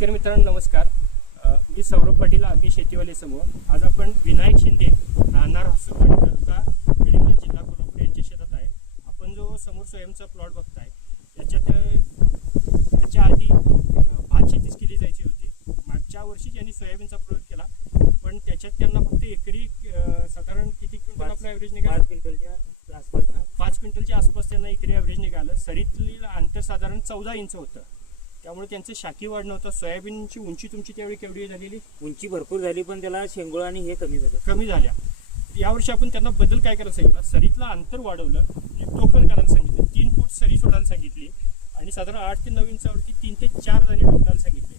शेतकरी मित्रांनो नमस्कार. मी सौरभ पाटील, आम्ही शेतीवाले समूह. आज आपण विनायक शिंदे राहणार हसूरवाडी तालुका गडिंग्लज जिल्हा कोल्हापूर यांच्या शेतात आहे. आपण जो समोर सोयाबीनचा प्लॉट बघताय याच्या आधी भात शेतीच केली जायची होती. मागच्या वर्षी त्यांनी सोयाबीनचा प्रयोग केला, पण त्याच्यात त्यांना फक्त एकरी साधारण किती क्विंटल आपलं ॲव्हरेज निघालं? 5 क्विंटलच्या आसपास त्यांना एकरी ॲव्हरेज निघालं. सरीतलं अंतर साधारण 14 इंच होतं. त्यामुळे त्यांचं शाखी वाढ नव्हतं. सोयाबीनची उंची तुमची त्यावेळी केवढी झालेली? उंची भरपूर झाली, पण त्याला शेंगोळा आणि हे कमी झाल्या. यावर्षी आपण त्यांना बदल काय करायला सांगितलं? सरीतलं अंतर वाढवलं आणि टोकन करायला सांगितलं. 3 फूट सरी सोडायला सांगितली आणि साधारण 8 ते 9 इंचावरती 3 ते 4 दाणे टोकणायला सांगितले.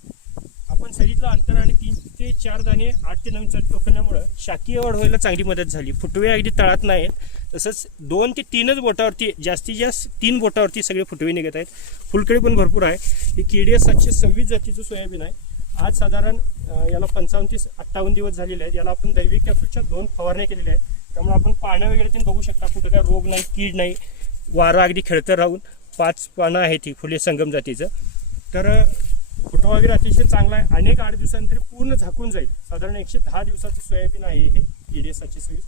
आपण सरीतलं अंतर आणि 3 ते 4 दाणे 8 ते 9 इंच टोकण्यामुळे शाखीय वाढ व्हायला चांगली मदत झाली. फुटवे अगदी तळात नाहीत. तसंच 2 ते 3च बोटावरती, जास्तीत जास्त 3 बोटावरती सगळे फुटवे निघत आहेत. फुलकळी पण भरपूर आहे. ही KDS 726 जातीचं सोयाबीन आहे. आज साधारण याला 55 ते 58 दिवस झालेले आहेत. याला आपण दैविक कॅप्सूलच्या 2 फवारण्या केलेल्या आहेत. त्यामुळे आपण पानं वगैरे ते बघू शकता. कुठं काय रोग नाही, कीड नाही. वारा अगदी खेळतं राहून 5 पानं आहेत ही फुले संगम जातीचं. तर फुटवा वगैरे अतिशय चांगला आहे. अनेक 8 दिवसांतरी पूर्ण झाकून जाईल. साधारण 110 दिवसाचं सोयाबीन आहे हे KDS 726.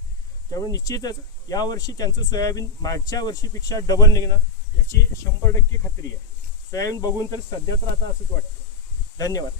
त्यामुळे निश्चितच यावर्षी त्यांचं सोयाबीन मागच्या वर्षीपेक्षा डबल निघणार याची 100% खात्री आहे. सोयाबीन बघून तर सध्या तर आता असंच वाटतं. धन्यवाद.